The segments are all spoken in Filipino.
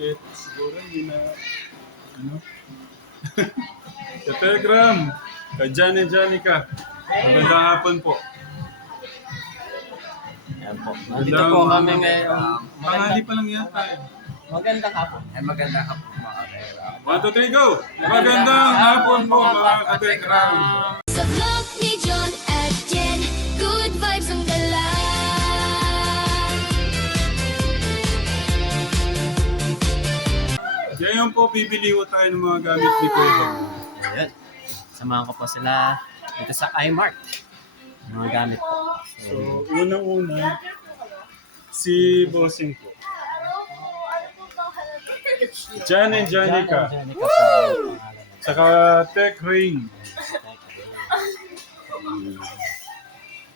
ulit. Siguro hindi na, ano? Sa Telegram, kay Johnny Janica. Magandang hapon po. Ayan po. Nandito po kami ngayon. Tanghali pa lang yata eh. Magandang hapon. Maganda ka po mga kapera. 1, 2, 3, go! Magandang hapon po mga ka-Telegram. Sa vlog ni John at Jen, good vibes ang dala. Ngayon po, bibili ko tayo ng mga gamit ni Kuya. Ayan. Samahan ko po sila dito sa iMart. Mga gamit po. So, unang-una, si Bossing po. Jan and Janica. Janica po ang pangalan. Saka Tech Ring.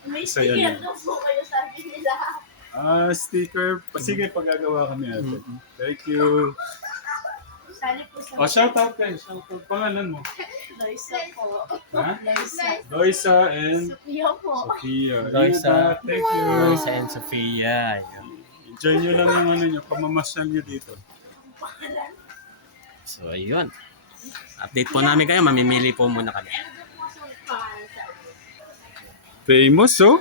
May Isa yan. sticker daw po kayo sabi nila. Sticker. Sige, pagagawa kami ate. Thank you. Sali po sa Shout out kayo. Shout out. Pangalan mo? Loisa po. Ha? Loisa. Loisa and Sophia po. Sophia. Loisa. Ingat, thank you. Loisa and Sophia. Ayan. Enjoy nyo lang yung ano nyo, pamamasyal nyo dito. So, ayun. Update po namin kayo. Mamimili po muna kami. Famous, oh?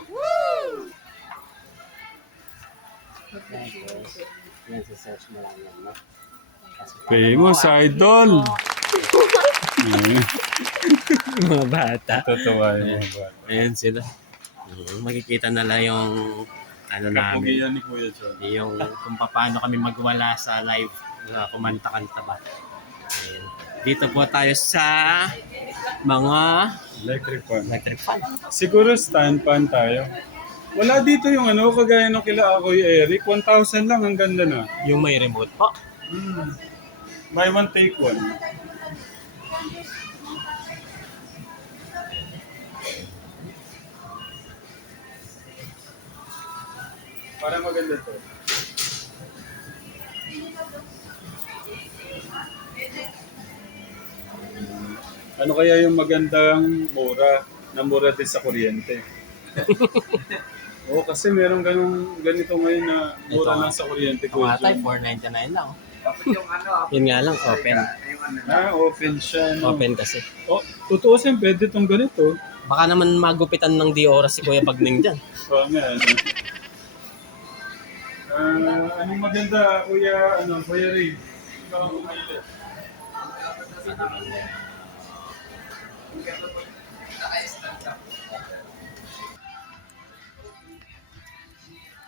Yan, search mo lang yan, no? Famous, idol. Mga bata. Totoo yung mga bata. Ayan sila. Makikita na lang yung ano namin. Kapugian ni Kuya John. Yung kung paano kami magwala sa live na kumanta-kanta ba. Ayan. Dito po tayo sa mga Electric fan. electric fan. Siguro stand pan tayo. Wala dito yung ano, kagaya nung kila ako yung Eric. 1,000 lang, ang ganda na. Yung may remote po. Buy one, take one. Para maganda to. Ano kaya yung magandang mura na mura din sa kuryente? Oo, kasi meron ganito ngayon na mura Ito. lang sa kuryente Kung ko. atay, 499 lang. Dapat yung ano, Yun nga lang, open. yung ano, Open siya. No? Open kasi. Oh, totoo siya, pwede itong ganito. Baka naman magupitan ng di oras si Kuya Bagning dyan. Oo nga, ano. Anong maganda, Kuya Ray? Ikaw ang bumili.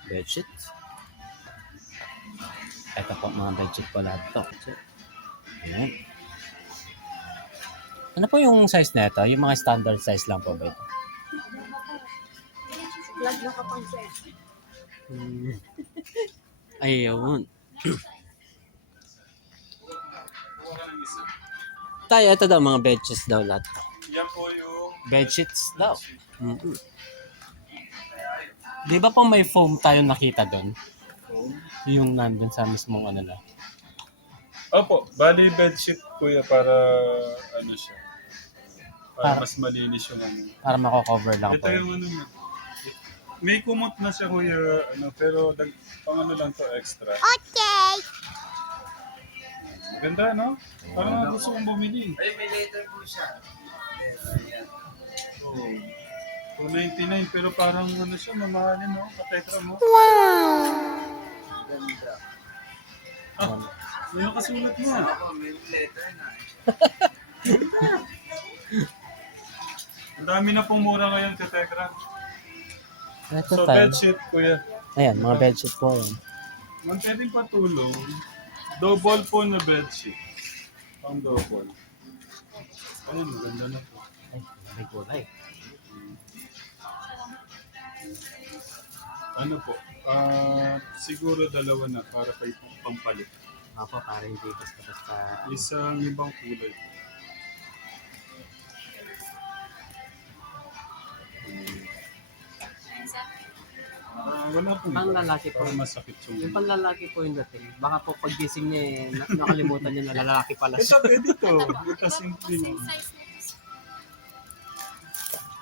Bedsheet. Ito po mga bedsheet po lahat to. Ayan. Ano po yung size na ito? Yung mga standard size lang po ba ito? Vlog na kapag sir. Ayun. Tayo, ito daw mga bedsheets daw lahat. Yan po yung... Bedsheets daw. Di ba po may foam tayo nakita doon? Yung nandun sa mismong ano na. Opo, bali bedsheet kuya para ano siya. Para Para- mas malinis yung ano. Para mako-cover lang Ito po. yung ano niya. May kumot na siya kuya, ano, pero pang ano lang to extra. Okay. Ganda, no? Parang nga gusto kong bumili. ay may letter po siya. Oh. 299 pero parang ano siya, mamahalin, no? Katetra mo. Ganda. Yung kasulat mo. Ako, may letter na eh. Ang dami na pong mura ngayon, Katetra. Ito So, tayo. bedsheet, kuya. Ayan, mga bedsheet po yan. Kung pwedeng patulong, double po na bedsheet. Pang double. Ayun, maganda na po. Ay, may kulay. Ano po? Siguro dalawa na para kay pampalit. Ako, para hindi basta-basta. Isang ibang kulay. Wala po. Pang lalaki po. Para masakit Yung yung... panlalaki po yung dating. Baka po paggising niya eh, nakalimutan niya na lalaki pala Ito, siya. pwede to. Ito simple lang.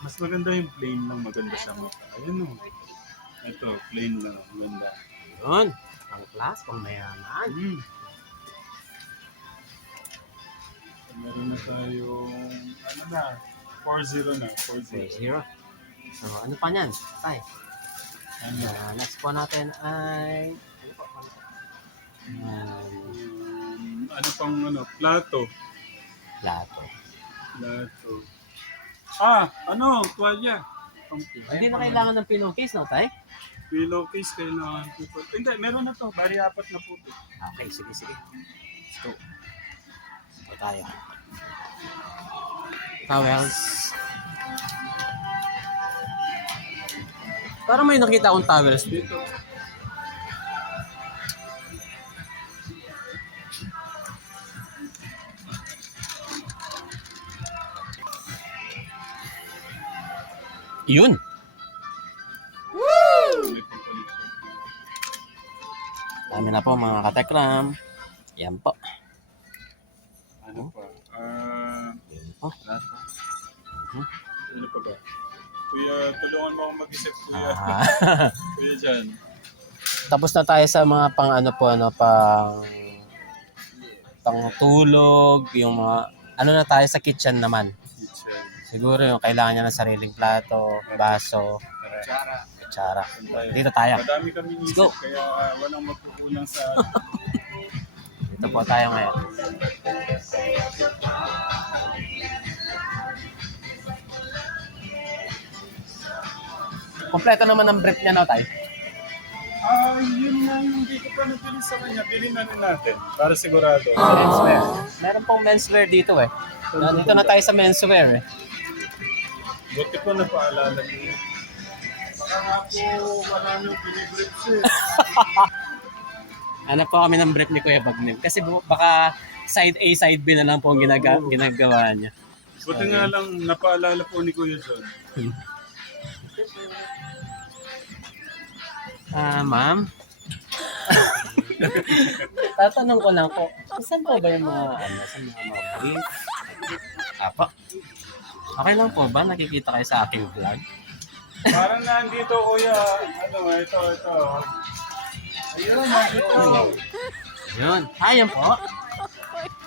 Mas maganda yung plain lang, maganda sa mata. Ayun o. Ito, plain lang, maganda. Yun. Ang class, pang mayaman. Meron na tayong, ano na, 4-0 na, 4-0. 0. So, ano pa niyan? Tay. Ano? Next po natin ay... Ano pang ano, plato. Plato. Plato. Ah, ano, tuwalya. Hindi na kailangan ng pillowcase, no, Tay? Pillowcase kailangan po. Hindi, meron na to. Bari 4 na po to. Okay, sige. Let's go. Ito tayo. Towels. Parang may nakita akong towels dito. Yun. May papalit siya. Dami na po mga katekram. Yan po. Ano pa? Yan po. Plato. Ano pa ba? Kuya, tulungan mo akong mag-isip, kuya. Kuya Jan. Tapos na tayo sa mga pang ano po, ano, pang tulog, yung mga, ano na tayo sa kitchen naman. Kitchen. Siguro yung kailangan niya ng sariling plato, baso, Tsara. kutsara. Dito tayo. Madami kami Let's go. isip, kaya walang magkukulang sa... Dito po tayo ngayon. Kompleto naman ang brief niya, no, Tay? Yun nga yung hindi ko pa nabili sa kanya. Bilhin na rin natin, para sigurado. Menswear. Meron pong menswear dito eh. Dito na tayo sa menswear eh. Buti ko napaalala niyo. Baka nga po wala nang binibriefs eh. Ano po kami ng brief ni Kuya Bagnim. Kasi baka side A, side B na lang po ang ginagawa niya. Buti nga lang napaalala po ni Kuya John. Ma'am? Tatanong ko lang po, saan po ba yung mga, sa mga brief? Apo? Okay lang po ba? Nakikita kayo sa aking vlog? Parang nandito kuya, ano ito. Ayun, nandito. Yun. Ayan po.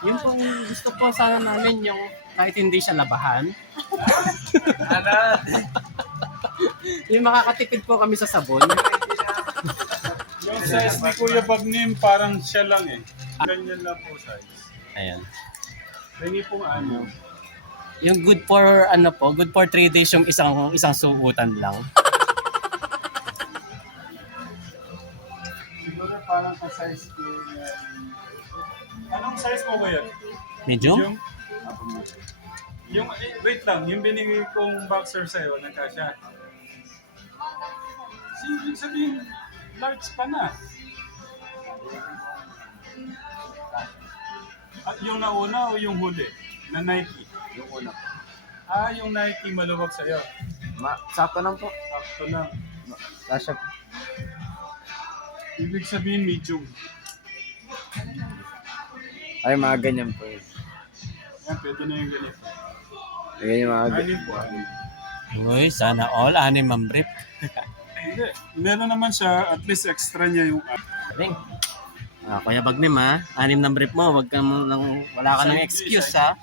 Yun po yung gusto po sana namin yung kahit hindi siya labahan. Yung makakatipid po kami sa sabon. Yung size ni Kuya Bagnim, parang siya lang eh. Ganyan lang po size. Ayan. Hingi pong ano. Yung good for 3 days yung isang suotan lang. Siguro parang ka-size ko yan. Anong size mo kuya? Medium? Wait lang, yung binigay kong boxer sa'yo, nagkasya. Ibig sabihin, large pa na. Yung nauna o yung huli? Na Nike? Yung una. Yung Nike maluwag sa'yo. Sakto lang po. Sakto lang. Kasya po. Ibig sabihin, medium. Ay, mga ganyan po. Yan, pwede na yung ganito. Ganyan yung mga Anim po, anim. Uy, sana all. Anim ang brief. Hindi. Meron naman siya, at least extra niya yung Ring. Kuya Bagnim ha, 6 ng brief mo, wala ka nang excuse ha.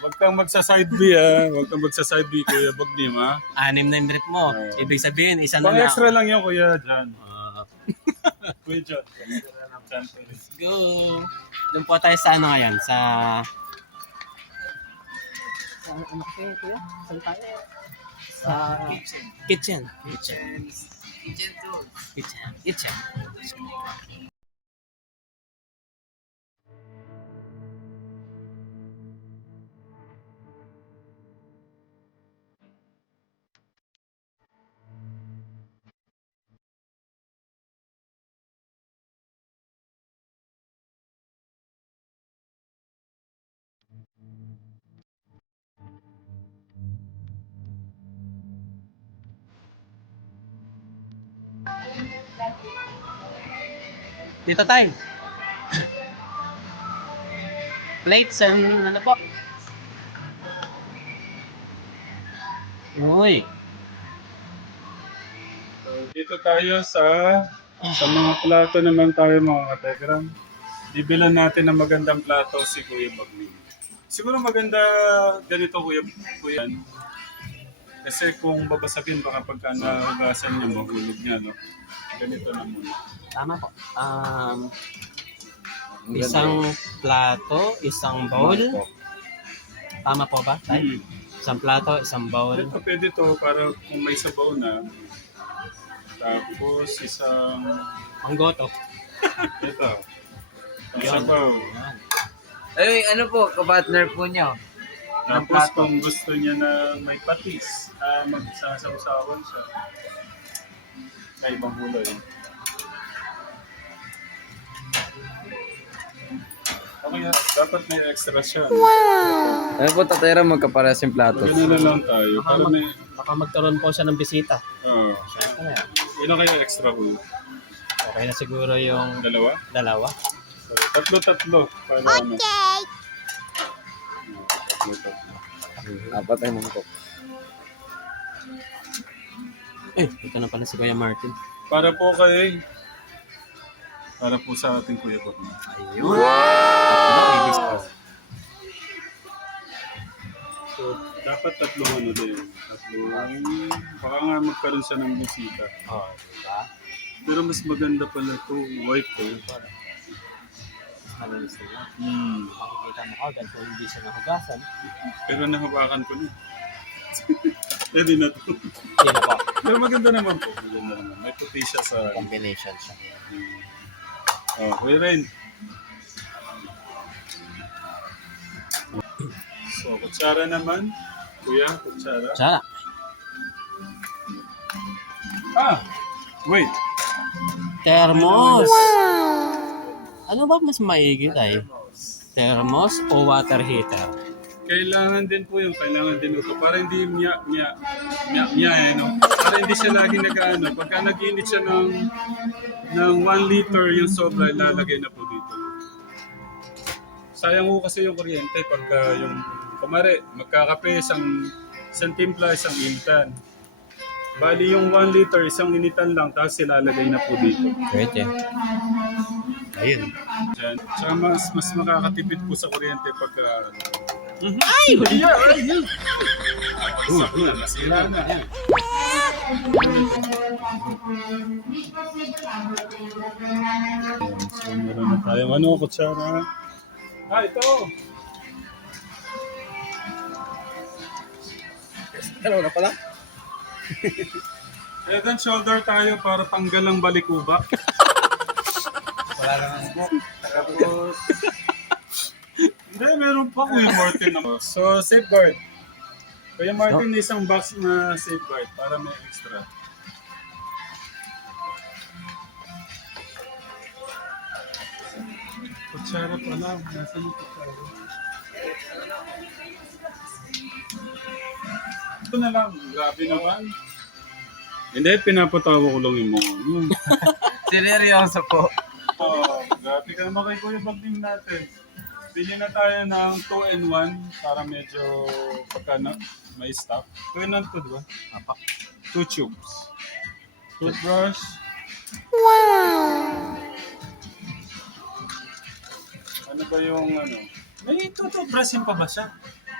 Huwag kang magsa-side B ha. Huwag kang magsa-side B, Kuya Bagnim ha. 6 na yung brief mo. Ibig sabihin, isa na Pang lang. extra lang yun, Kuya John. Kuya John. Let's go. Doon po tayo sa ano ngayon, sa ano kayo, Kuya? Saan tayo? Sa kitchen. Kitchen tools. Kitchen. Dito tayo. Plates and ano po? Uy. So, dito tayo sa mga plato naman tayo mga kategram. bibilan natin ng magandang plato si Kuya Bagling. Siguro maganda ganito Kuya. Kasi kung babasagin baka pagka nahugasan niya, mahulog niya, no? Ganito na muna. Tama po. Isang plato, isang bowl. Tama po ba, Tay? Isang plato, isang bowl. Ito, pwede to para kung may sabaw na. Tapos isang... Panggoto. Ito. Ang sabaw. Yan. Ay, ano po, kapartner po niyo? Tapos kung gusto niya na may patis, magsasawsawan siya. Ay, ibang kulay. Okay, dapat may extra siya. Ano po, tatayra magkapares yung plato. Maganda na lang tayo. Para may... Baka magkaroon po siya ng bisita. Oh. Siyempre. Ilan kaya extra ko? Okay na siguro yung Dalawa? dalawa. So, tatlo. Para ano? Tatlo. Apat ay mangkok. Ito na pala si Kuya Martin. Para po para po sa ating Kuya Bob. Ayun. Tatlo, ibig ko. So, dapat tatlong ano din. Baka nga magkaroon siya ng bisita. Oh, diba? Pero mas maganda pala to white ko. Malinis nila. Makikita mo agad kung hindi siya nahugasan. Pero nahawakan ko na. Pwede na to. Yan po. Pero maganda naman po. Maganda naman. May puti siya sa... Combination siya. Oh, Kuya Ren. So, kutsara naman. Kuya, kutsara. Tsara. Wait. Thermos. Ano ba mas maigi tayo? Thermos o water heater? Kailangan din po yung kailangan din ito para hindi no? Para hindi siya lagi nag-ano. Pagka nag-init siya ng 1 liter yung sobra, ilalagay na po dito. Sayang ko kasi yung kuryente pagka yung kumare, magkakape, isang timpla, isang initan. Bali yung 1 liter, isang initan lang, tapos ilalagay na po dito. Pwede. Ayun. Diyan. Tsaka mas makakatipid po sa kuryente pagka... Ay! Huli na! Nasira na. So, meron na tayong kutsara. Ito! Ano na pala? Head and shoulder tayo para tanggal ang balikubak. Wala naman po. Tapos... Hindi, meron pa Kuya Martin naman. So, safeguard. Kuya Martin, isang box na safeguard para may extra. Kutsara pala. Nasaan yung kutsara? Ito na lang. Grabe naman. Hindi, pinapatawa ko lang yung mga. Sineryoso po. Oh, grabe ka naman kay Kuya Bagling natin. Bili na tayo ng 2-in-1 para medyo pagka may stock. 2-in-1 to, diba? Apa. 2 tubes. Toothbrush. Ano ba yung ano? May toothbrush pa ba siya?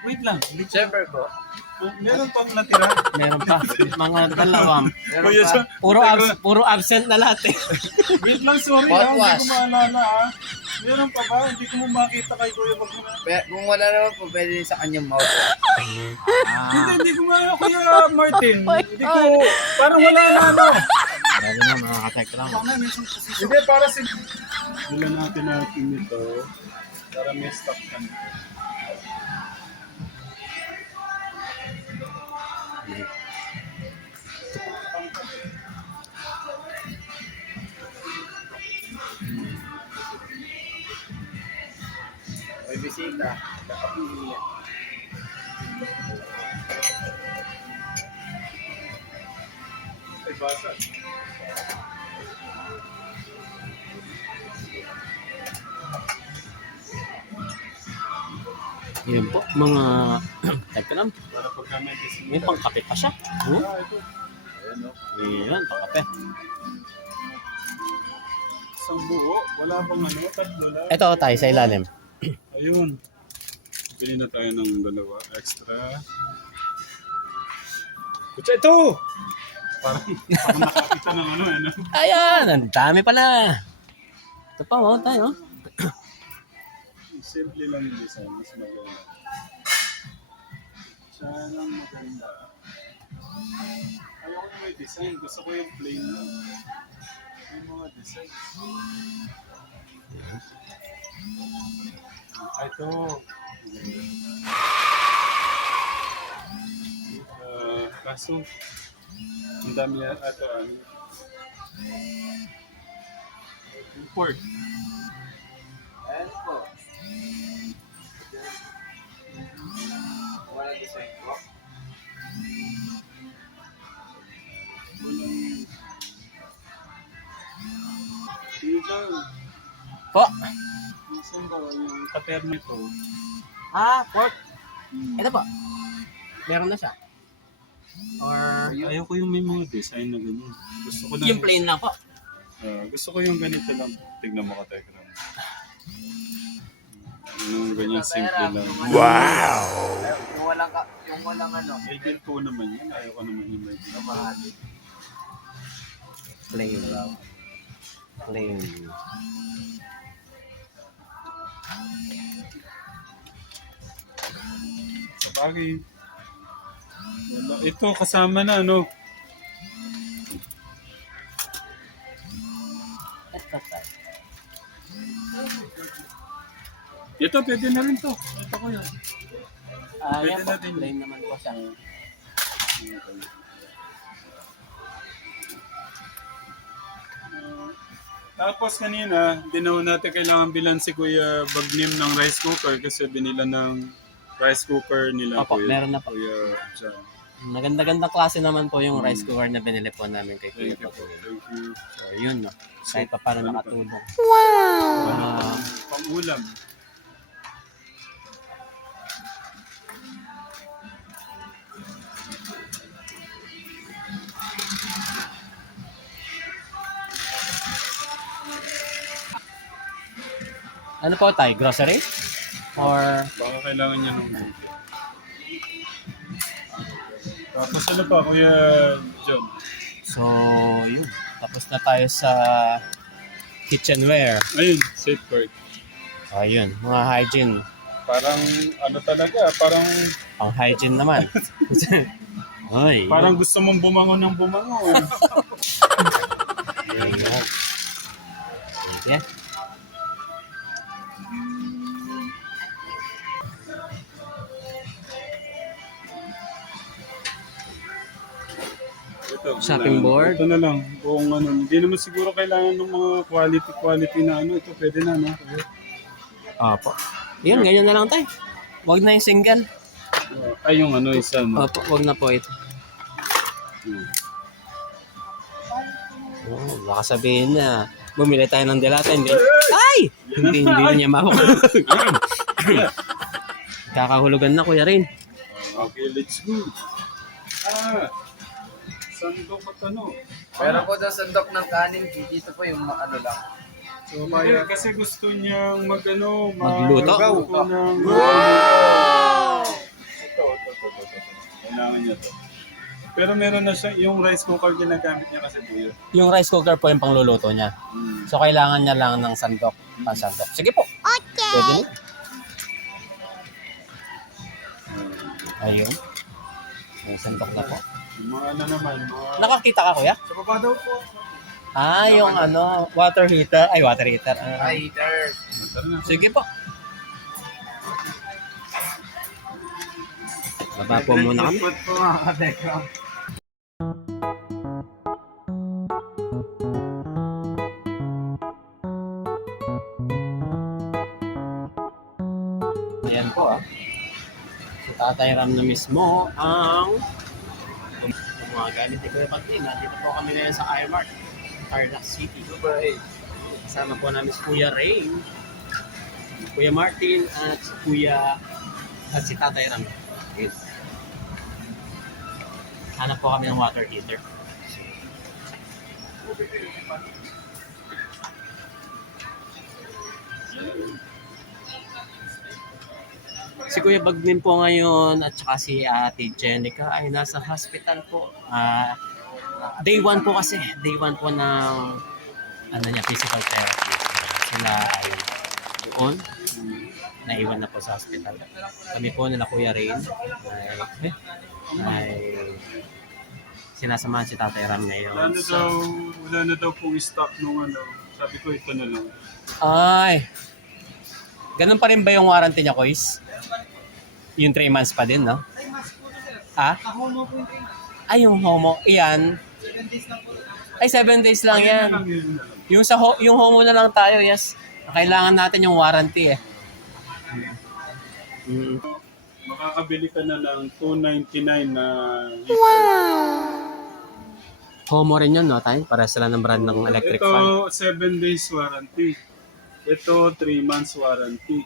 Wait lang. Siyempre po. Meron pang natira. Meron pa. Mga dalawang. Kuya, siya. Puro absent na lahat eh. Wait lang, sorry Hot hindi wash. ko maalala Meron pa ba? Hindi ko mo makita kay Kuya Bagling. Kung wala naman po, pwede sa kanyang mouth. Hindi ko maalala Kuya Martin. Hindi ko, parang wala na ano. Dali na mga katek lang. Hindi, para si... Bilan natin ito para may stock ka nito. May bisita. Kapamilya. Ay, basa. Yun po, mga... Teka lang. Para pagka may bisita. May pangkape pa siya. Huh? Ito. Ayan o. Ayan, pangkape. Isang buo. Wala bang ano? Tatlo lang. Ito tayo sa ilalim. Ayun. Bili na tayo ng dalawa. Extra. Kutsa ito! Parang nakakita ng ano eh. No? Ayan, ang dami pala. Ito pa, oh, tayo. Simple lang yung design. Mas maganda. Siya lang maganda. Ayoko na may design. Gusto ko yung plain lang. Yung mga design. Ito. Kaso, ang dami na ito. Import. Ayan po. Wala design po. Dito. Po. Minsan ba yung pattern nito? Pork. Ito po. Meron na siya. Or Ayaw ko yung may mga design na ganyan. Gusto ko lang yung plain lang po. gusto ko yung ganito lang. Tignan mo ka tayo. Yung ganyan simple lang. Yung walang ano. May ginto naman yun. Ayaw ko naman yung may ginto. Mahali. Plain. Plain. Sa bagay. Wala. Ito kasama na ano. Ito pwede na rin to. Ito ko yun. Ayan Pwede po. natin. Plain naman po siya. Tapos kanina, di na natin kailangan bilan si Kuya Bagnim ng rice cooker kasi binila ng rice cooker nila. Opo, meron na po. Kuya John. Maganda-ganda klase naman po yung rice cooker na binili po namin kay Kuya Thank you po. Pag. Thank you. So, yun, no. Kahit pa paano Ano pa? nakatulong. Pang-ulam. Ano po tayo? Grocery? Or Baka kailangan niya ng dito. Tapos ano pa, Kuya John? so, yun. Tapos na tayo sa kitchenware. Ayun, safeguard. Ayun, mga hygiene. Parang ano talaga, parang Pang hygiene naman. Ay, parang gusto mong bumangon ng bumangon. Ayan. Sige. Ito, Shopping board? Ito na lang. Kung ano, hindi naman siguro kailangan ng mga quality na ano. Ito pwede na, no? Opo. Yun, ganyan na lang tayo. Wag na yung single. Ay, yung ano, isa, no? Opo, wag na po ito. Hmm. Oh, baka sabihin na, bumili tayo ng delata. Hindi. Ay! Hindi na niya makuha. Kakahulugan na, Kuya Rain. Okay, let's go. Sandok at ano? Pero po daw sandok ng kanin, dito po yung ano lang. So, kaya kasi gusto niyang magluto Magluto? ng... Ito. Kailangan niya to. Pero meron na siya, yung rice cooker ginagamit niya kasi po yun. Yung rice cooker po yung pangluluto niya. So, kailangan niya lang ng sandok. Pansandok. Sige po. Okay. Pwede na. Ayun. May sandok na po. Yung mga ano naman, mga... Nakakita ka, Kuya? Sa baba daw po. Yung ano, water heater. Ay, water heater. Ay, there. Tara na. Sige po. Baba po muna kami. Put po mga kadekram. Ayan po Si Tatay Ram na mismo ang mga gamit ni Kuya Pagli. Nandito po kami ngayon sa iMart, Tarlac City. Super 8. Kasama po namin si Kuya Ray, Kuya Martin, at si Kuya at si Tatay Ram. Yun. Hanap po kami ng water heater. Si Kuya Bagnin po ngayon at saka si Ate Jenica ay nasa hospital po. Day 1 po kasi. Day 1 po ng physical therapy. Sila ay doon. Naiwan na po sa hospital. Kami po nila Kuya Rain ay sinasamahan si Tatay Ram ngayon. Wala na daw pong stock nung ano. Sabi ko ito na lang. Ay. Ganun pa rin ba yung warranty niya, Kois? Yung 3 months pa din, no? Ah? Ay, yung homo. Iyan. Ay, 7 days lang yan. Yung homo na lang tayo, yes. Kailangan natin yung warranty eh. Makakabili ka na ng $299 na Homo rin yun, no, tayo? Para sila ng brand ng electric fan. ito 7 days warranty. Ito 3 months warranty.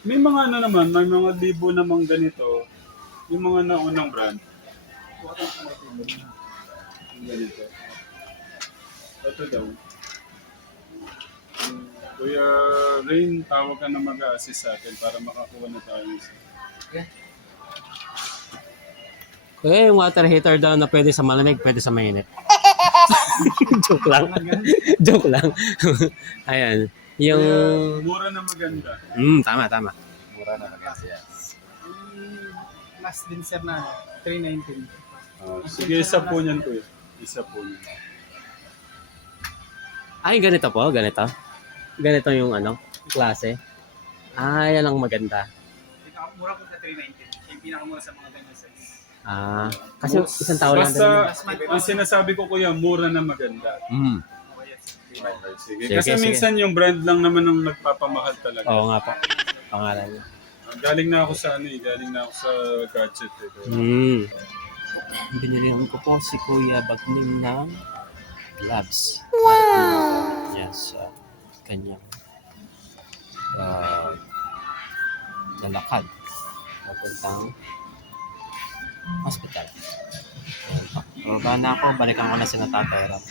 May mga ano naman, may mga libo namang ganito. Yung mga naunang brand. Yung ganito. Ito daw. Kuya Rain, tawag ka na mag-a-assist sa atin para makakuha na tayo isa. Eh, yung water heater daw na pwede sa malamig, pwede sa mainit. Joke lang. Joke lang. Ayan. Yung... Mura na maganda. Tama. Mura na lang yan. Last din sir na 319. Sige, isa po niyan kuya. Isa po niyan. Ay, ganito po, ganito. Ganito yung klase. Yan ang maganda. Pinakamura ko sa 319. Yung pinakamura sa mga ganyan size. Kasi isang tao lang. Basta, ang sinasabi ko kuya, mura na maganda. Okay, sige. Sige, Kasi sige. minsan yung brand lang naman ang nagpapamahal talaga. Oo nga po. Pangalan niya. Galing na ako sa galing na ako sa gadget. Binilihan ko po si Kuya Bagning ng gloves. Wow! Yes, kanyang lalakad papuntang hospital. Baba na ako, balikan ko na si Tatay Ram.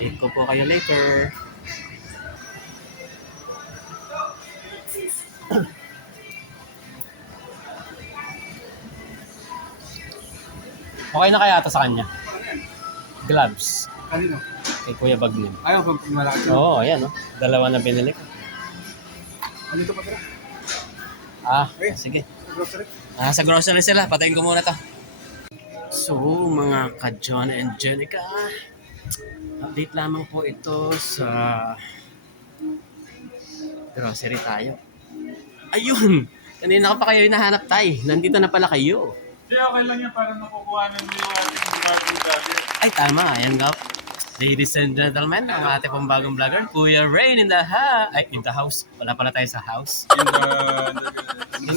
Take ko po kayo later. Okay na kaya ito sa kanya? Gloves. Kanino? Kay Kuya Bagnin. Ayaw, pag malaki. Oo, ayan oh. Dalawa na binili ko. Ano ito pa sila? Sige. Sa grocery? Sa grocery sila. Patayin ko muna to. So, mga ka-John and Jenica, update lamang po ito sa grocery tayo. Ayun! Kanina ka pa kayo hinahanap tayo. Nandito na pala kayo. Hindi, okay lang yan para nakukuha ng yung ating gadget. Ay, tama. Ayan nga. Ladies and gentlemen, ang ating pong bagong vlogger, Kuya Rain in the house. Wala pala tayo sa house. In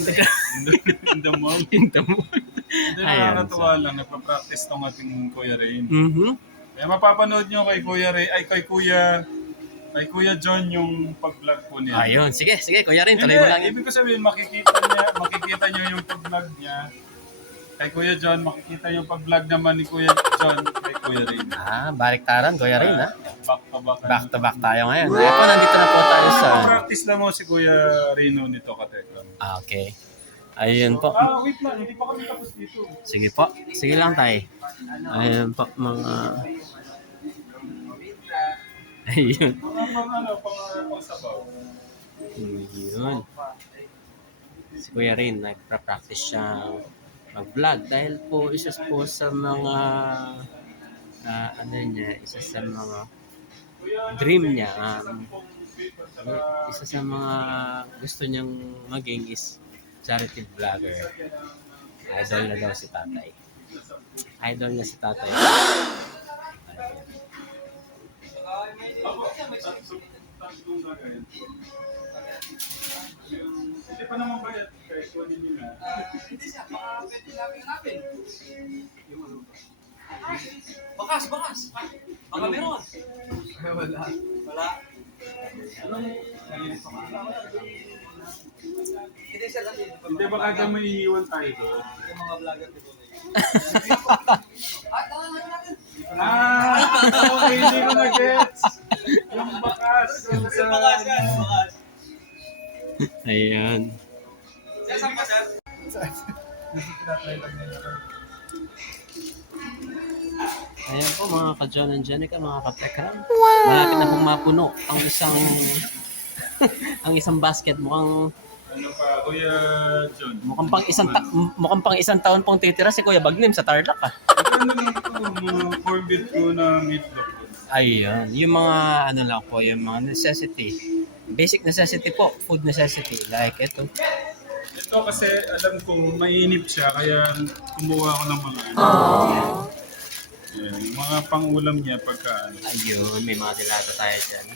the mall. In the mood. Hindi, Ayan, nakakatuwa lang. Nagpa-practice tong ating Kuya Rain. Mhm. Kaya mapapanood nyo kay Kuya Ray, ay kay Kuya John yung pag-vlog po niya. Ayun. Sige, Kuya Rain. Hindi, Tuloy mo lang yun. ibig ko sabihin, makikita nyo yung pag-vlog niya. Kay Kuya John, makikita yung pag-vlog naman ni Kuya John kay Kuya Ray. Baliktaran, Kuya Rain, ha? Back to back. Back to back tayo ngayon. Ito, nandito na po tayo sa... Practice lang mo si Kuya Rino nito, katekram. Okay. Ayun po. Wait lang, hindi pa kami tapos dito. Sige po. Sige lang tayo. Ayun po, mga... Ayun. Pang sabaw. Ayun. Si Kuya Rain, nagpa-practice siyang mag-vlog dahil po isa po sa mga isa sa mga dream niya, isa sa mga gusto niyang maging is charity vlogger. Idol na daw si tatay. Idol niya si tatay. Hindi pa naman bayad kay Kuya nila. Hindi siya, baka pwede lang yung namin. Bakas! Baka meron. Wala. Hindi siya kasi. Hindi ba kaya may iiwan tayo doon? Yung mga vlogger dito. Okay, hindi ko Ayan po mga ka-John and Jenica, mga ka-Tekram. Malapit na pong mapuno ang isang ang isang basket. Ano pa, Kuya John? Mukhang pang isang taon pong titira si Kuya Bagnim sa Tarlac ah. Ito naman ito, mga corned ko na meatloaf. Ayun, yung mga ano lang po, yung mga necessity. Basic necessity po, food necessity. Like ito. Ito kasi alam ko mainip siya, kaya kumuha ko ng mga ano. Yan, yung mga pang-ulam niya pagka ano. Ayun, may mga dilata tayo dyan.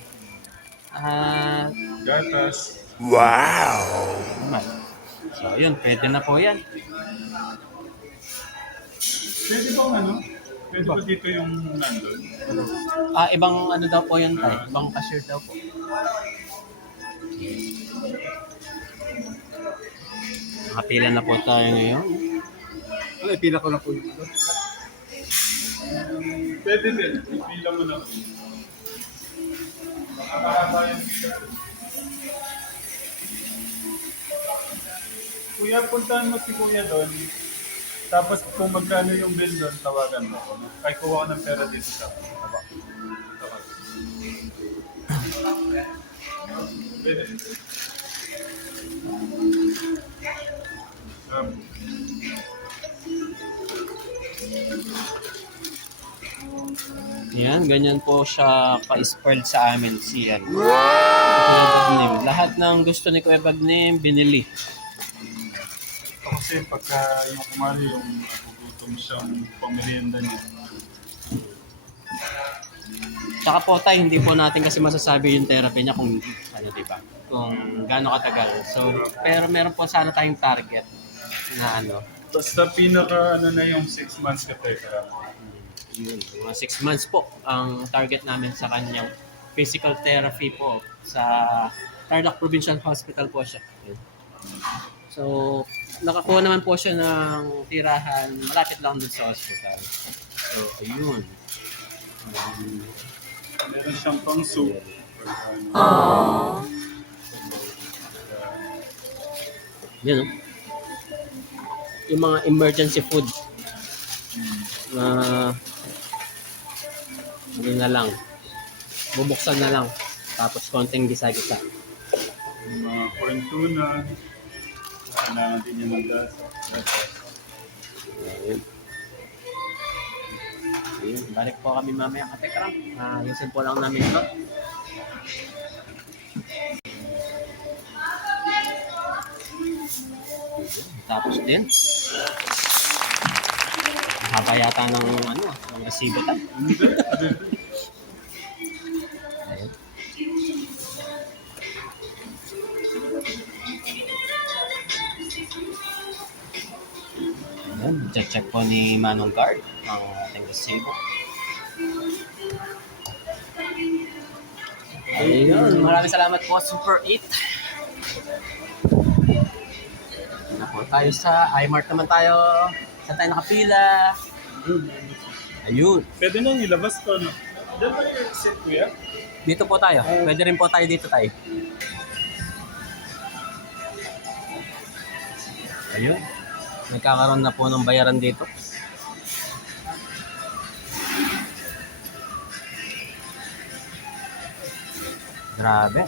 Gatas. Naman. So, yun, pwede na po yan. Pwede ba ano? Pwede ba dito yung nandun? Ibang ano daw po yan tayo. Ibang cashier daw po. Nakapila na po tayo ngayon. Ano, ipila ko na po yun. Pwede din. Ipila mo na. Makakahaba yung pila. Kuya, puntahan mo si Kuya doon. Tapos kung magkano yung bill doon, tawagan mo ako. Ay, kuha ko ng pera dito sa baba. Pwede. Yan, ganyan po siya ka-spoiled sa amin si Kuya Bagnim. Lahat ng gusto ni Kuya Bagnim, binili. Ito kasi pagka yung kumali yung nagugutom siyang pamilienda niya. Tsaka po tayo, hindi po natin kasi masasabi yung therapy niya kung ano, di ba? Kung gaano katagal. So, pero meron po sana tayong target na ano. Basta pinaka ano na yung 6 months ka teka. Yun, mga 6 months po ang target namin sa kanyang physical therapy po sa Tarlac Provincial Hospital po siya. Yun. So, nakakuha naman po siya ng tirahan malapit lang dun sa hospital. So, ayun. Meron siyang pang soup. Yan, oh. Yung mga emergency food na hindi na lang. Bubuksan na lang. Tapos konting gisa-gisa. Yung mga corn tuna. Kailangan din yung magdasa. Ayun. Ayun. Balik po kami mamaya katekram. Ayusin po lang namin ito. Tapos din. Haba yata ng ano, ng resibo tayo. Ayun. Ayun, check po ni Manong Guard ang ating resibo. Ayun, maraming salamat po, Super 8. Na po tayo sa iMart naman tayo. Saan tayo nakapila? Ayun. Pwede nang ilabas to, no? Diyan ba yung exit, kuya? Dito po tayo. Pwede rin po tayo dito tayo. Ayun. Nagkakaroon na po ng bayaran dito. Grabe.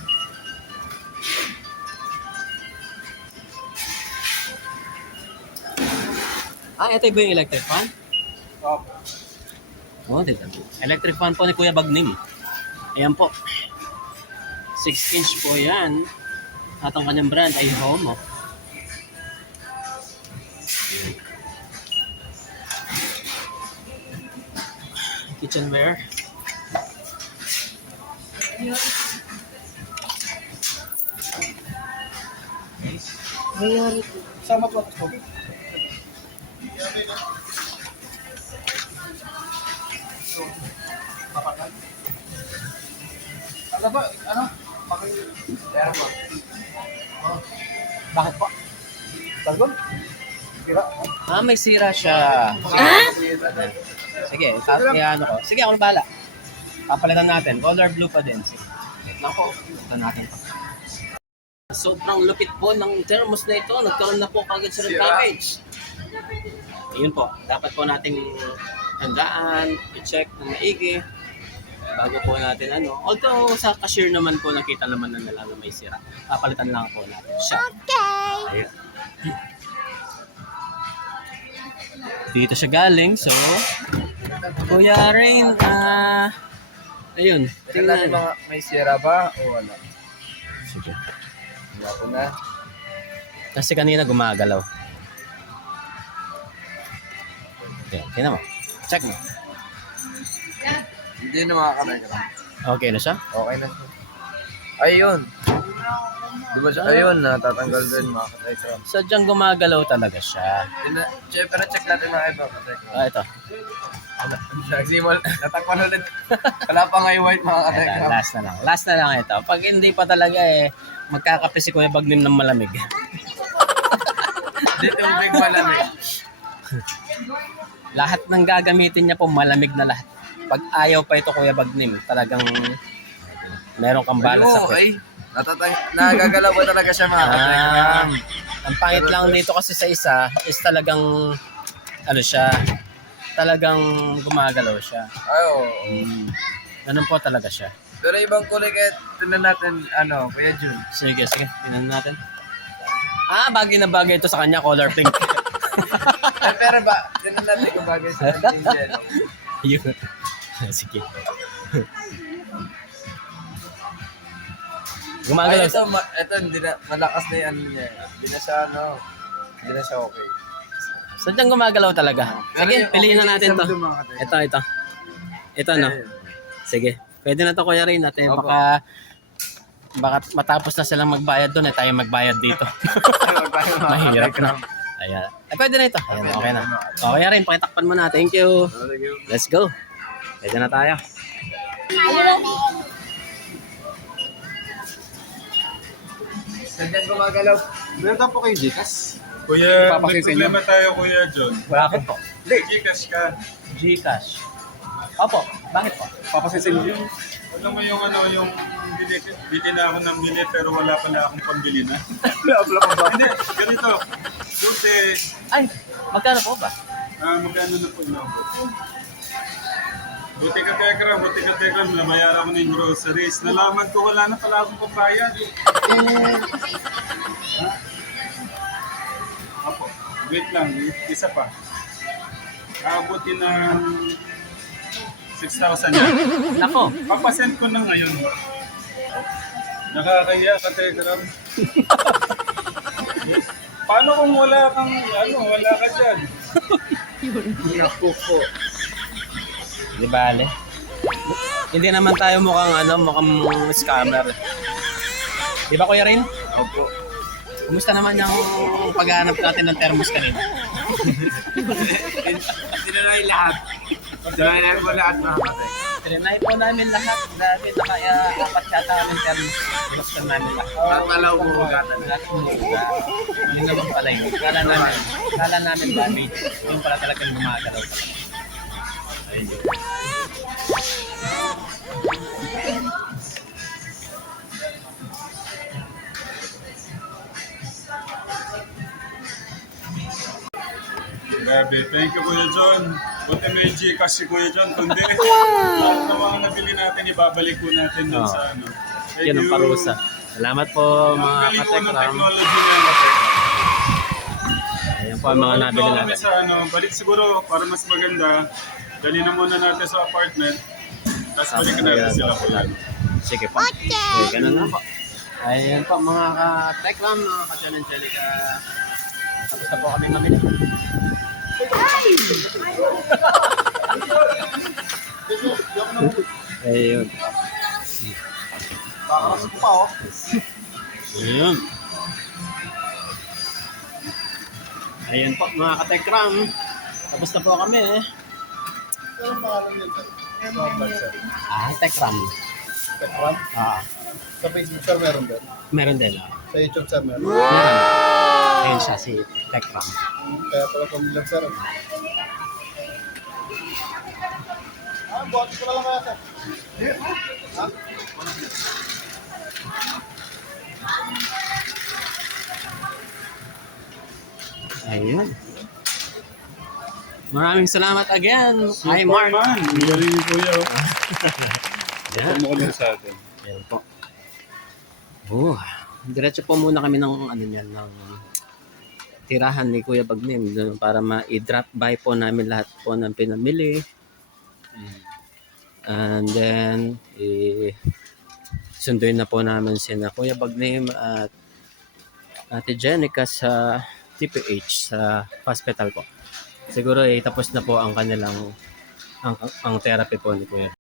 Ito ba yung electric fan? Oh, tignan mo. Electric fan po ni Kuya Bagnim. Ayan po. 6-inch po yan. At ang kanyang brand ay Homo. Kitchenware. Sama po ako. Ano ba? Ano? Meron po. Bakit po? Talgon? Sira? May sira siya. Sige, ano ko. Sige, ako na bahala. Papalitan natin. Color blue pa din. Sige. Nako, ito natin to. Sobrang lupit po ng thermos na ito. Nagkaroon na po kagad sa package. Ayun po. Dapat po nating handaan, i-check ng maigi bago po natin ano. Although sa cashier naman po nakita naman na nila na may sira. Papalitan lang po natin siya. Okay. Ayun. Dito siya galing, so Kuya Rain, ayun, Tingnan natin tingnan. mga may sira ba o wala. Sige. Wala ko na. Kasi kanina gumagalaw. Okay, tingnan mo. Check mo. Hindi na makakalaga. Okay na siya? Okay na siya. Ayun. Di ba siya? Ayun, natatanggal din mga katekram. Sadyang gumagalaw talaga siya. Pero check natin mga iba katekram. Ito. Nagsimol, natakpan ulit. Wala pa nga yung white mga Ito, katekram. last na lang. Last na lang ito. Pag hindi pa talaga magkakape si Kuya Bagnim ng malamig. Dito yung big malamig. Lahat ng gagamitin niya po malamig na lahat. Pag ayaw pa ito Kuya Bagnim, talagang meron kang balat sa Okay. Nagagalaw ko talaga siya mga katekram. Ang pangit lang dito kasi sa isa is talagang ano siya, talagang gumagalaw siya. Ay, oo. Ganun po talaga siya. Pero ibang kulay kaya tinan natin, Kuya Jun. Sige, tingnan natin. Bagay na bagay ito sa kanya, color pink. Pero ba, tinan natin kung bagay sa yung yellow. Yun. Sige. Ay, Gumagalaw. ito, hindi na, malakas na yung ano niya. Hindi na siya, hindi na siya okay. Sadyang gumagalaw talaga. Sige, Pero piliin na okay natin din to. sa mga katekram. Ito. Ito, no? Sige. Pwede na to, Kuya Rin. Natin, Opo. baka matapos na silang magbayad doon, tayo magbayad dito. Mahirap na. Ayan. Pwede na ito. Ayan, okay na. Okay rin, pakitakpan mo na. Thank you. Let's go. Pwede na tayo. Sandiyan gumagalaw. Meron po kayo Gcash? Kuya, may Papakisin niyo? problema tayo, Kuya John. Bakit po? Gcash ka. Gcash. Opo, bakit po? Papakisin niyo? Alam mo yung yung bili na ako ng bili pero wala pala akong pambili na. Wala pa ba? Hindi, ganito. Buti, Ay, magkano po ba? magkano na po na ako? Buti ka Tekram, namayaran ko na yung groceries. Nalaman ko wala na pala akong pambayad. Apo, wait lang, isa pa. Abuti ng 6,000 yan. Nako, Papasend ko na ngayon. Nakakaya ka, Tekram. Paano kung wala kang, wala ka dyan? Naku po. di bale. Hindi naman tayo mukhang scammer. Di ba, Kuya Rin? Opo. Kumusta naman yung paghahanap natin ng thermos kanina? Tinanay lahat. Tinanay mo lahat mga katekram. Trinay po namin lahat. Dahil naka-apat yata kami thermos. Gusto namin lahat. Palaw mo ugatan. Lahat umuuga. Mali naman pala yun. Kala namin damage. Yung pala talagang gumagalaw. Ayun. Grabe, thank you Kuya John. Buti may Gcash si Kuya John. Kundi, lahat ng mga nabili natin, ibabalik po natin dun Oo. sa Thank Yan ang you. parusa. Salamat po Ang mga galing po ng katekram. technology na Katekram. Ayan po ang mga Balik nabili po kami natin. sa balik siguro para mas maganda. Dali na muna natin sa apartment. Tapos balikan natin sila po lang. Sige po. Okay. Ganun na po. Ayan po mga ka-tekram, mga ka-John Angelica. Tapos na po kami mabili. Ayun. Pakakasin ko pa oh. Ayun. Ayan po mga katekram. Tapos na po kami eh. Tekram. Tekram? Sa Facebook sir meron din. Meron din. Sa YouTube sir meron. Meron. Ayun siya si Tekram. Kaya pala pamilyang sir. Buhat ko na lang kaya sir. Ayun. Maraming salamat again. Hi, Mark. Superman. Ang galing ni Kuya. Oh. Yan. Tumulong sa atin. Ayan po. Diretso po muna kami ng ano niyan, ng tirahan ni Kuya Bagnim doon para ma-drop by po namin lahat po ng pinamili. And then, sunduin na po namin sina Kuya Bagnim at Ate Jenica sa TPH sa hospital po. Siguro tapos na po ang kanilang ang therapy po ni Kuya.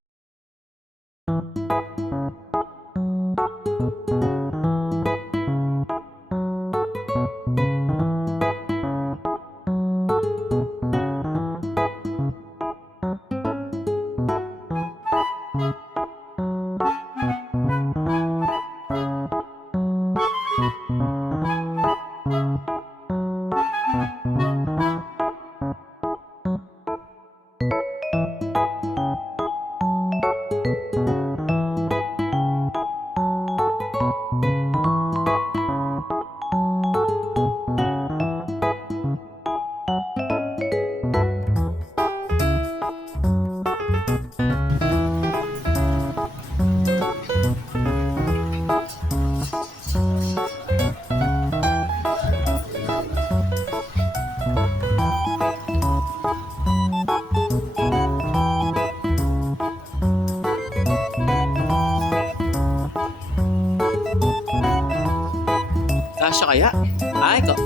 Kasya kaya? Ay, ko.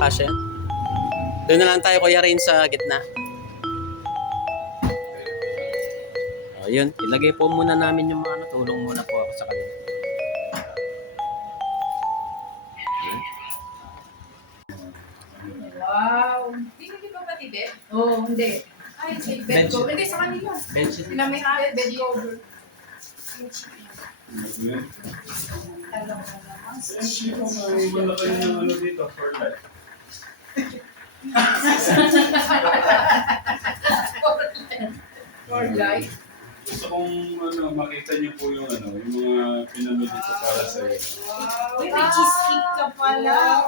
Kasya. Doon na lang tayo, Kuya Rain, sa gitna. O, yun. Ilagay po muna namin yung mga tulong muna po ako sa kanila. Yun. Wow! Hindi ba pati bed? Oo, hindi. Ay, bed cover. Hindi, sa kanila. Bench. Sila may bed cover. Wala kayo ng ano dito for life. For life. Gusto kong makita niyo po yung yung mga pinamili ko para sa iyo. Uy, may cheesecake ka pala.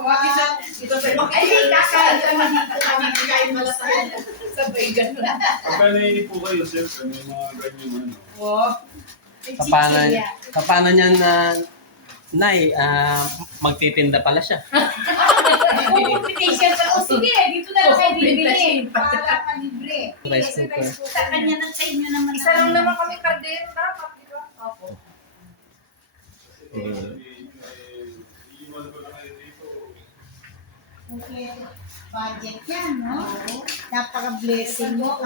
Ito sa'yo. Ay, kakal ka na dito kami kain malasahan. Sabay ganun. Pagka naiinip po kayo, siyempre, may mga ganyan Wow. Paano niyan na Nay, magtitinda pala siya. Invitation sa sige, dito na lang kayo bibili. Para palibre. Rice cooker. Sa kanya na sa inyo naman. Isa lang naman kami kardero dapat, di ba? Opo. Iiwan ko lang kayo dito. Okay. Budget yan, no? Napaka-blessing mo.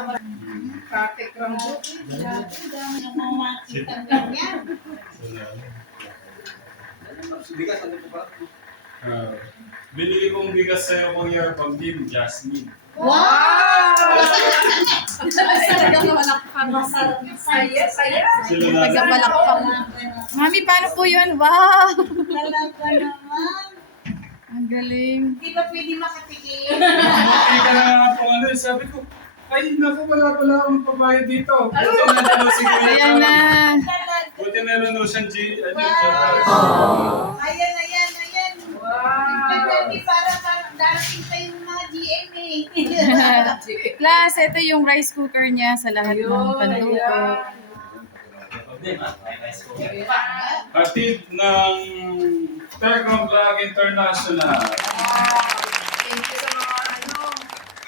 Perfect rambo. Dami na makita ganyan. Binili kong bigas sa'yo, Kuya Pagdim, Jasmine. Wow! Masarap. Saya, saya. Sila na. Nagapalakpak. Mami, paano po yun? Wow! Talaga naman. Ang galing. Di ba pwede makatikim? Hindi ka na nga po sabi ko, ay naku, wala pala akong pabayad dito. Buti meron si Kuya. Ayan na. Buti meron siyang Ayan, ayan, ayan. Wow. Pwede para darating pa yung mga GMA. Plus, ito yung rice cooker niya sa lahat ng Ayun, panluto. ayan. Hatid ng Tercom Vlog International. Thank you sa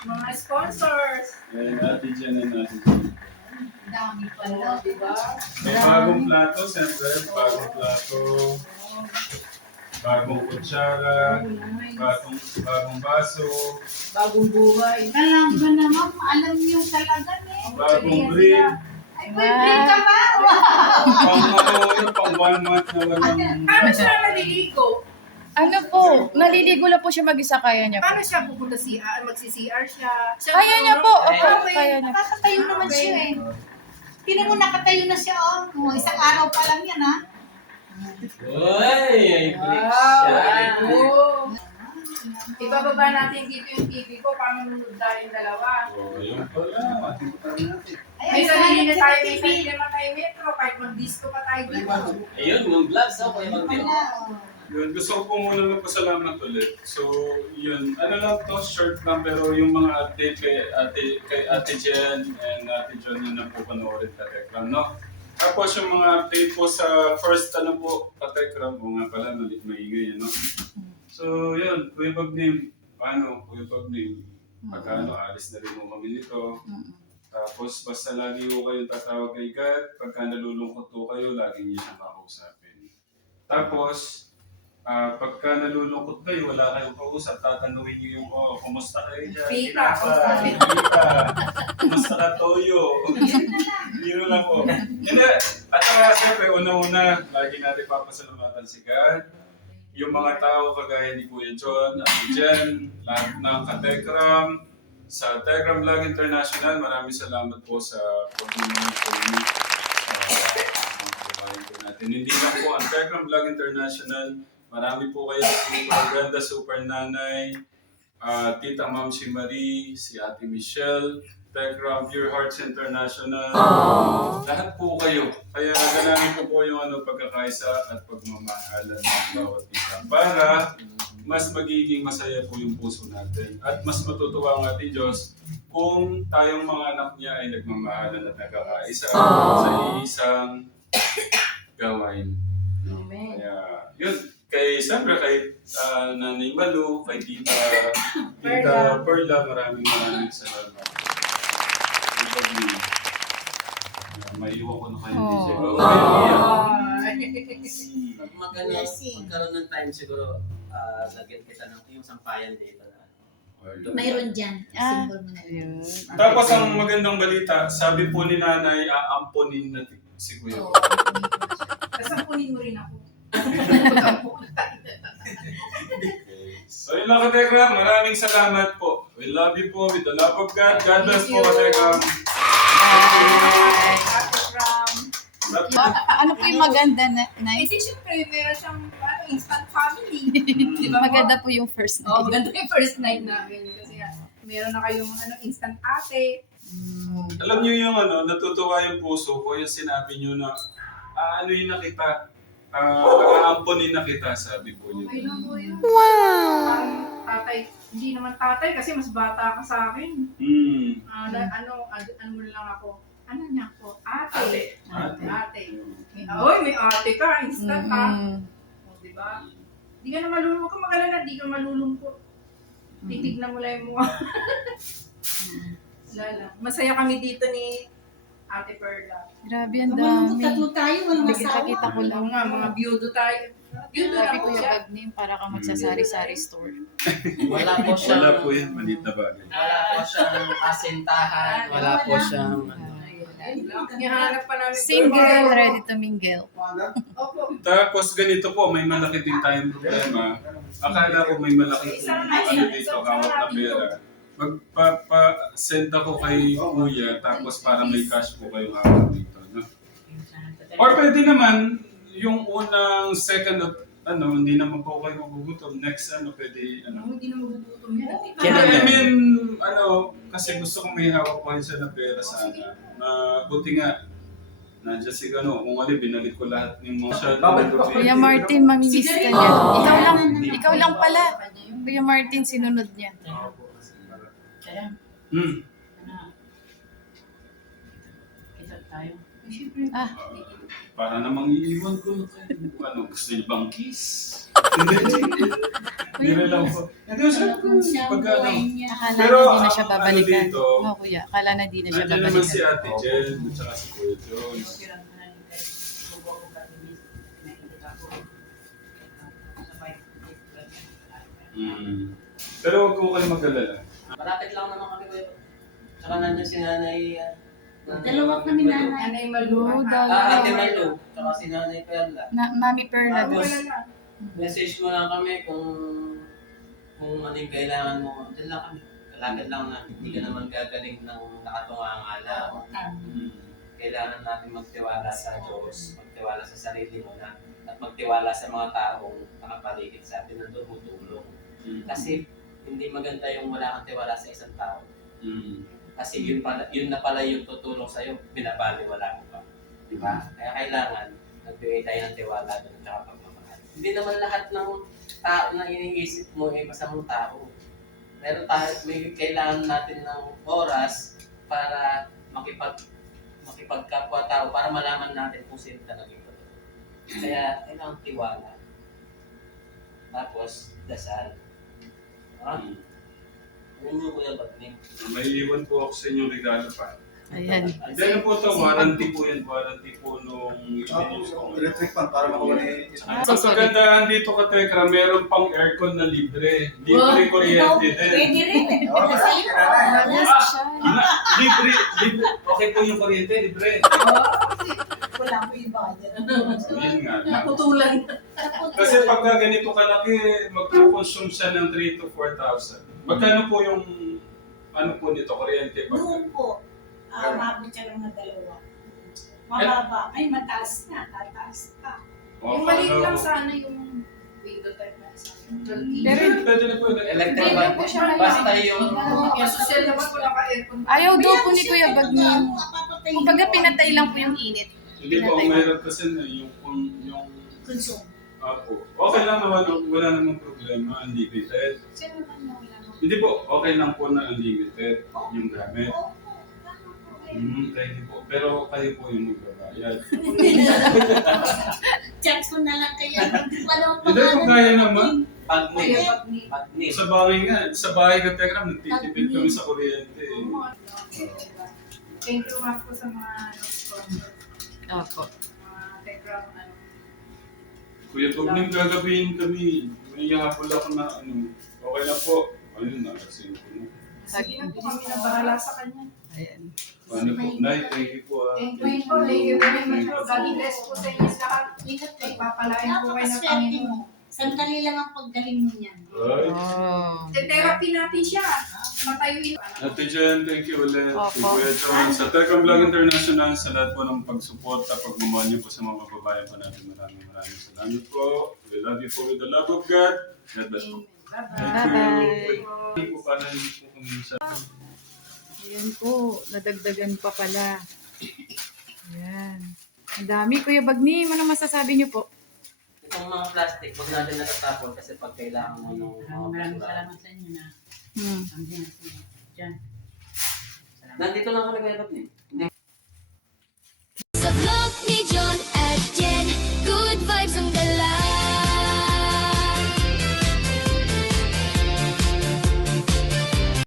mga sponsors. Ayan, Ate Jen and Ate Jen. Dami pala. Diba? May bagong plato, siyempre. Bagong plato. Bagong kutsara. Bagong baso. Bagong buhay. Alam ba naman, alam niyo talaga eh. Bagong brief. Ay, pwede ka ba? Pang 1 month na walang... Paano siya naliligo? Ano po, naliligo lang po siya mag-isa, kaya niya po. Paano siya pupunta CR? Magsi-CR siya? Kaya niya po, opo, Okay. kaya niya po. Nakatayo naman siya eh. Tingnan mo, nakatayo na siya oh. Isang araw pa lang yan ha. Uy, ay Wow! Ibababa natin dito yung TV ko, paano nunod tayong dalawa. Ayun pala, atimutan natin. May sarili na tayo, may metro, kahit mag-disco pa tayo dito. Ayun, yung gloves, okay, mag-tip. Wala, oh. Yun, gusto ko po muna magpasalamat ulit. So, yun, ano lang to, short lang, pero yung mga update kay Ate Jen and Ate John yun na po panoorin ka Tekram, no? Tapos yung mga update po sa first ano po, Katekram, o nga pala, maingay, ano? So, yun, Kuya Bagnim, paano, Kuya Bagnim? Pagkano, alis na rin mo kami nito. Tapos, basta lagi ko kayong tatawag kay God. Pagka nalulungkot po kayo, lagi niyo siyang kakausapin. Tapos, pagka nalulungkot kayo, wala kayong kausap, tatanungin niyo yung, kumusta kayo dyan? Tita, Tita, kumusta ka, Toyo? Yun lang po. Hindi, at saka siyempre, una-una, lagi natin papasalamatan si God. Yung mga tao kagaya ni Kuya John, at Jen, lahat ng Katekram, sa Telegram Vlog International, maraming salamat po sa pag-monitor natin. Hindi lang po ang Telegram Vlog International, marami po kayo super ganda, super nanay, Tita Ma'am si Marie, si Ate Michelle, Telegram Pure Hearts International, lahat po kayo. Kaya ganangin ko po yung pagkakaisa at pagmamahalan ng bawat isa para mas magiging masaya po yung puso natin. At mas matutuwa ang ating Diyos kung tayong mga anak niya ay nagmamahalan at nagkakaisa sa isang gawain. Amen. Kaya, yun. Siyempre kay Nanay Malu, kay Tita Perla, maraming salamat. Maiiwan ko na kayo DJ. Maganda, magkaroon ng time siguro, lagyan kita ng yung sampayan dito na. Mayroon dyan. Symbol mo na rin. Tapos ang magandang balita, sabi po ni Nanay, aamponin na si Kuya. Kasampunin mo rin ako. So yun lang Katekram, maraming salamat po. We love you po with the love of God. God bless po Katekram. Ano po yung maganda na Eh, night? di syempre, meron siyang instant family. Di ba? Maganda po yung first night. Oh, maganda yung first night namin. Kasi meron na kayong instant ate. Alam niyo yung natutuwa yung puso ko, yung sinabi niyo na, ano yung nakita, aamponin na kita, sabi po niyo. Okay lang po yun. Wow! Tatay, hindi naman tatay kasi mas bata ka sa akin. Ano mo lang ako? Ano niya ako? Ate. Ate. Oy, may ate ka. Instant ha. O, diba? Di ka na malulungkot. Huwag ka mag-alala, di ka malulungkot. Titignan mo lang yung mukha. Wala lang. Masaya kami dito ni Ate Perla. Grabe, ang Malungkot dami. tatlo tayo, walang asawa. Nakita-kita ko lang. Oo nga, mga byudo tayo. Byudo Grabe na po Kuya siya. Bagnim, para kang magsasari-sari store. Wala po siyang, Wala po yan, maliit na bagay. wala po siyang kasintahan, wala po siyang, Hinahanap pa namin. Single, ready to mingle. Opo. Tapos ganito po, may malaki din tayong problema. Akala ko may malaki dito, hawak na pera. Magpapa-send ako kay Kuya, tapos para may cash po kayo hawak dito. No? Or pwede naman, yung unang, second, hindi naman po kayo magugutom. Next, pwede, Hindi na magugutom yan. I mean, kasi gusto kong may hawak po siya na pera sana. Buti nga, nandiyan si kung binalik ko lahat ng mga Kuya Martin, mamimiss ka niya. Ikaw lang pala. Kuya Martin, sinunod niya. Ah, Para namang iiwan ko. Gusto niyo bang kiss? Hindi na lang po. Hindi siya pagka akala Pero, na di na siya babalikan. dito, Oo, kuya. Akala na di na siya nandiyan naman si babalikan. Ate Jen at saka si Kuya Jones. Pero huwag ko kayo mag-alala. malapit lang naman kami kuya. Tsaka nandiyan si Nanay, Dalawa kami nanay. Nanay Malu. Ate Malu, tsaka si Nanay Perla. Mami Perla. Tapos, message mo lang kami kung ano yung kailangan mo. Diyan lang kami. Kalapit lang na. Hindi ka naman gagaling ng nakatungangala. Kailangan natin magtiwala sa Diyos, magtiwala sa sarili mo na, at magtiwala sa mga taong nakapaligid sa atin na tumutulong. Kasi hindi maganda yung wala kang tiwala sa isang tao. Kasi yun na pala yung tutulong sa'yo, binabaliwala mo pa. Di ba? Kaya kailangan, nagbigay tayo ng tiwala doon at pagmamahal. Hindi naman lahat ng tao na iniisip mo ay masamang tao. Meron tayo, may kailangan natin ng oras para makipagkapwa tao para malaman natin kung sino talaga ito. Kaya, kailangan tiwala. Tapos, dasal. Ah, yun yung Kuya Bagni. May iwan po ako sa inyong regalo pa. Ayan. Diyan po ito, warranty po yan. Warranty po nung i-use ko. Electric fan para makawala Ang kagandahan dito ka, Tekra, meron pang aircon na libre. Libre kuryente din. Pwede rin. Oo, Nasa iyo. Yes, siya. Libre. Okay po yung kuryente, libre. Wala ko yung bayad. Yun nga. Naputulan. Kasi pagka ganito kalaki, magpo-consume siya ng 3,000 to 4,000. Magkano po yung ano po nito, kuryente? Noon po, mabot siya lang na 2. Mababa. Ay, mataas na. Tataas pa. Yung maliit lang sana yung window type na isa. Pero Pwede na po yun. Electric Hindi fan. po siya Basta yung... Yung social naman wala ka aircon. ayaw daw po ni Kuya Bagni. Kumbaga pinatay lang po yung init. Hindi po, ang mayroon kasi na yung Consume. Apo. Okay lang naman, wala namang problema, unlimited. Sino naman na wala mo? Hindi po, okay lang po na unlimited yung gamit. Oo. Thank you po. Pero kayo po yung magbabayad. Chance ko na lang kaya. Hindi pa naman Hindi po kaya naman. Bagni. Bagni. Bagni. Sa bahay nga, sa bahay ka Tekram, nagtitipid kami sa kuryente. Thank you nga po sa mga sponsor. Opo. Mga background ano. Kuya Tugning, gagabihin kami. May hapol ako na ano. Okay na po. Ayun na, kasi ko na. Sige na po kami na bahala sa kanya. Ayan. Paano po? Nay, thank you po. Thank you po. Thank you very much po. God bless po sa inyo lahat. Ingat kayo. Papalain po kayo ng Napakaswerte Panginoon. mo. Sandali lang ang paggaling mo niyan. Ay. Oh. Therapy natin siya. Matayuin. Ate Jen, thank you ulit. Opo. Si Kuya John, sa Tekram Vlog International, sa lahat po ng pagsuporta, pagmamahal niyo po sa mga kababayan po natin. Maraming salamat po. We love you po with the love of God. God bless po. Thank you. Thank you po, para hindi po kami sa... Ayan po. Nadagdagan pa pala. Ayan. Ang dami, Kuya Bagni. Ano masasabi niyo po? Itong mga plastic, huwag natin natatapon kasi pag kailangan mo ng mga basura. sa inyo na Hmm. ang dinasa niyo. Diyan. Nandito lang kami Kuya Bagni. Hindi